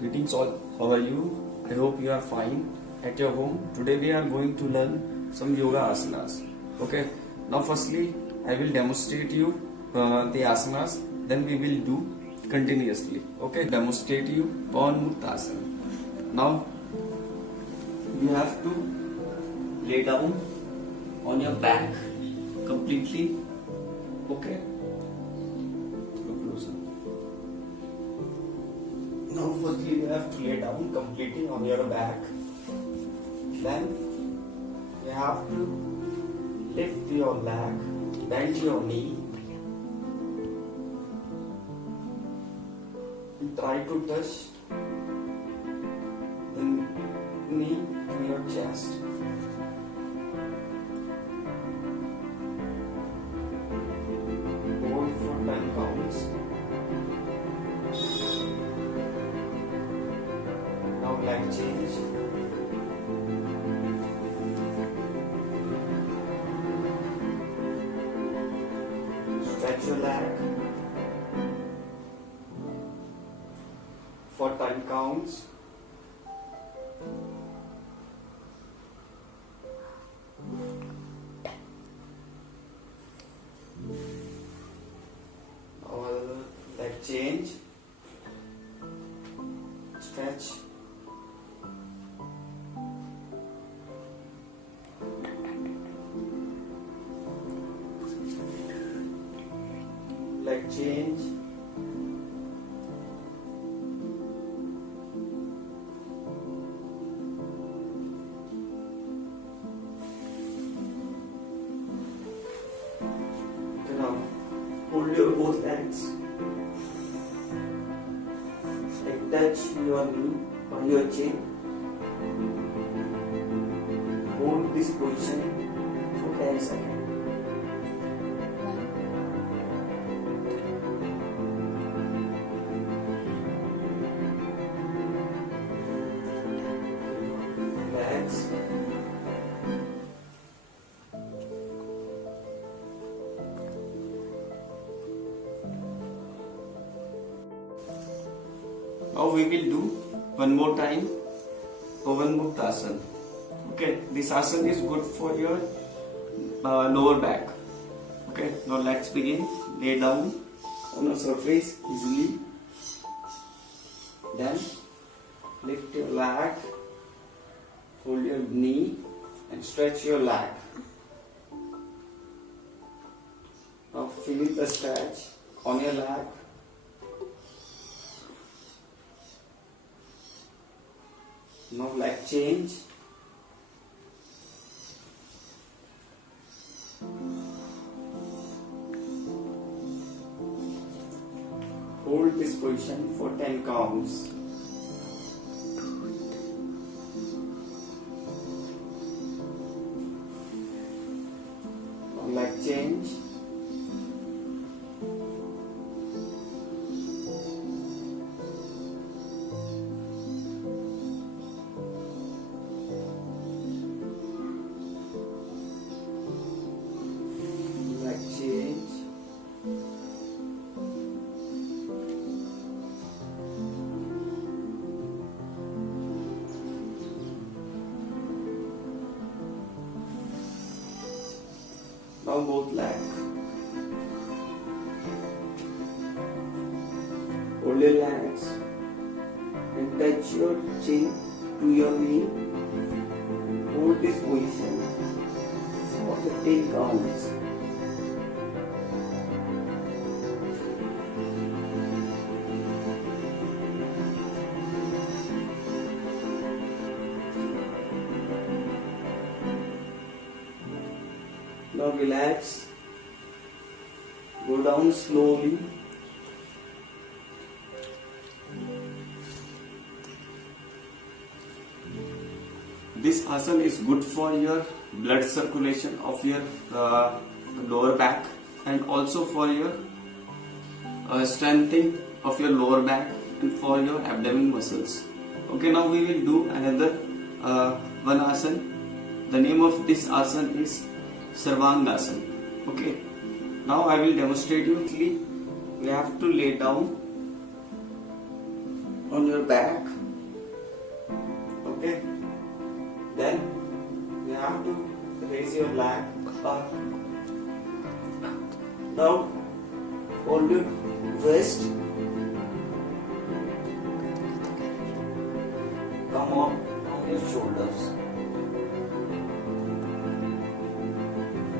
Greetings all, how are you? I hope you are fine at your home. Today we are going to learn some yoga asanas. Okay, now firstly I will demonstrate you the asanas, then we will do continuously. Okay, demonstrate you Pawan Mukta asana. Now you have to lay down on your back completely. Okay, go closer. Now firstly you have to lay down completely on your back. Then you have to lift your leg, bend your knee, and try to touch the knee to your chest. Hold for 10 counts. Now leg change. Stretch your leg for 10 counts. Now leg change. Stretch. Leg change. Okay, now hold your both legs. Touch your knee on your chin. Hold this position for 10 seconds. Legs. Now we will do one more time Pawan Mukta asana. Okay, this asana is good for your lower back. Okay, now let's begin. Lay down on a surface easily. Then lift your leg, hold your knee and stretch your leg. Now feel the stretch on your leg. Now leg change. Hold this position for 10 counts. Now leg change. Change. Now both legs. Hold your legs and touch your chin to your knee. Hold this position for 15 counts. Now relax, go down slowly. This asana is good for your blood circulation of your lower back and also for your strengthening of your lower back and for your abdomen muscles. Okay, now we will do another one asana. The name of this asana is Sarvangasana. Okay, now I will demonstrate you. We have to lay down on your back. Okay. Then you have to raise your leg up. Now hold your wrist. Come on your shoulders.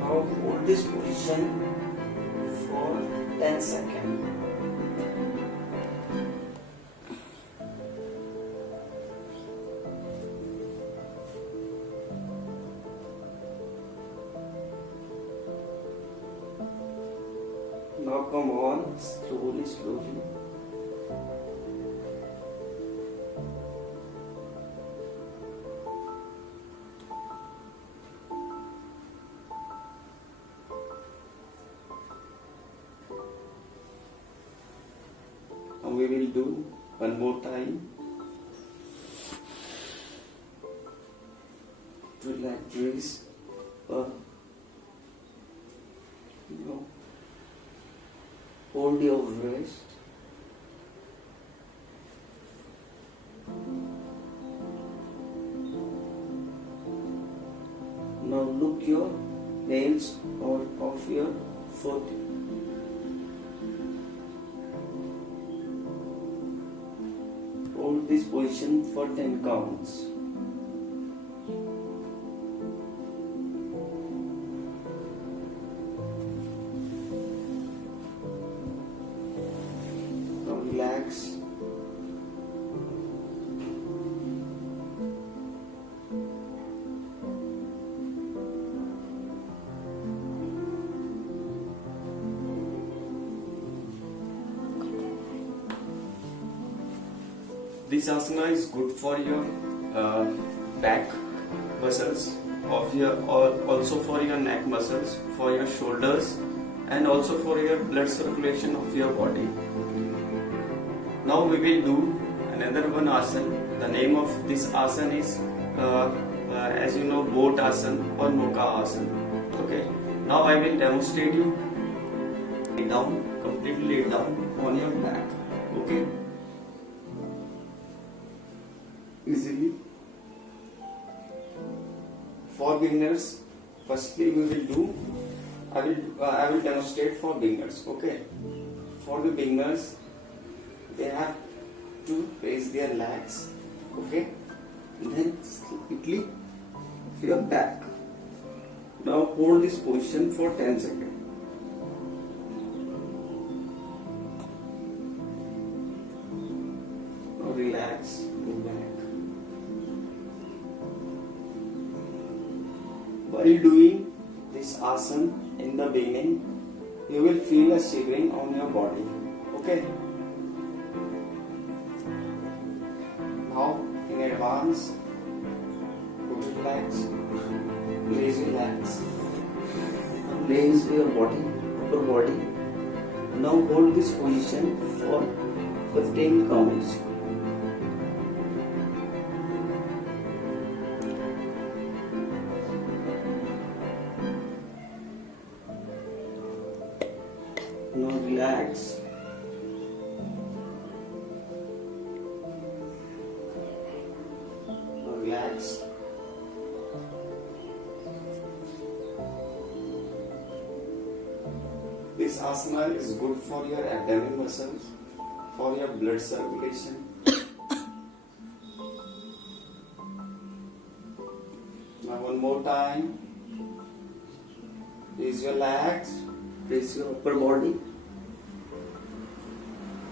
Now hold this position for 10 seconds. Now come on, slowly, slowly. Now we will do one more time. Relax, raise up. No. Hold your wrist. Now look your nails or of your foot. Hold this position for 10 counts. Relax. This asana is good for your back muscles of your, or also for your neck muscles, for your shoulders, and also for your blood circulation of your body. Now we will do another one asana. The name of this asana is, as you know, boat asana or moka asana. Okay. Now I will demonstrate you. Lay down, completely lay down on your back. Okay. Easily. For beginners, firstly we will do. I will demonstrate for beginners. Okay. For the beginners, they have to raise their legs, okay, then slightly your back. Now hold this position for 10 seconds. Now relax, go back. While doing this asana in the beginning, you will feel a shivering on your body, okay. Now, in advance, put your legs, raise your legs, raise your body, upper body. Now hold this position for 15 counts. Now relax. Relax. This asana is good for your abdomen muscles, for your blood circulation. Now one more time. Raise your legs, raise your upper body.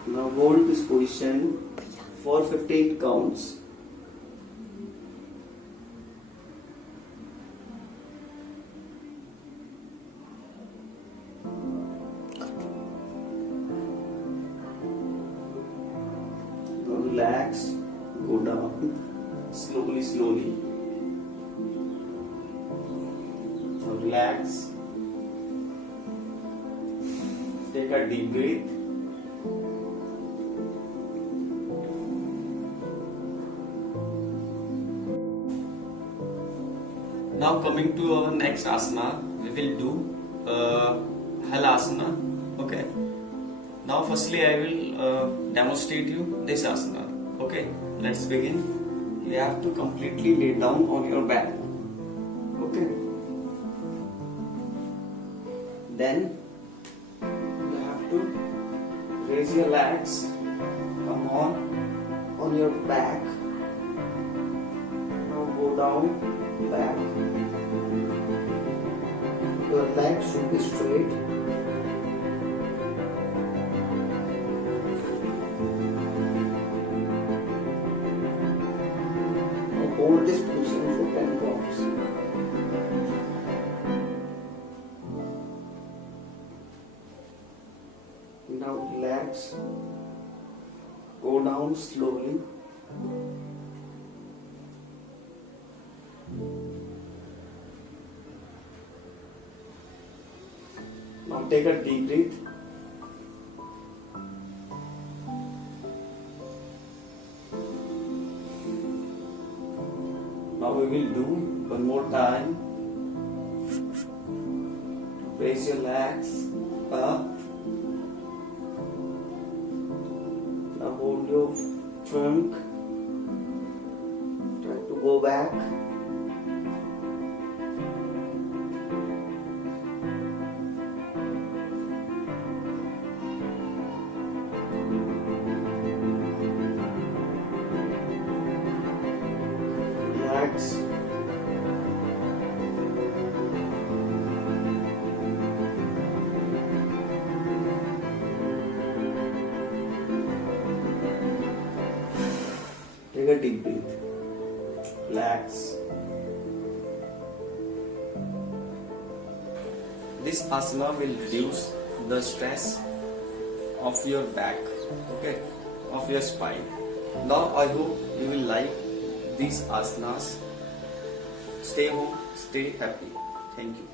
Now hold this position for 15 counts. Relax, go down slowly, slowly. Now relax. Take a deep breath. Now coming to our next asana, we will do halasana. Okay. Now firstly I will demonstrate you this asana. Okay, let's begin. You have to completely lay down on your back. Okay. Then you have to raise your legs. Come on your back. Now go down, back. Your legs should be straight. Now hold this position for 10 counts. Now relax. Go down slowly. Now take a deep breath. Now we will do one more time. Raise your legs up. Now hold your trunk. Try to go back. Relax. Take a deep breath. Relax. This asana will reduce the stress of your back, okay, of your spine. Now I hope you will like these asanas. Stay home, stay happy. Thank you.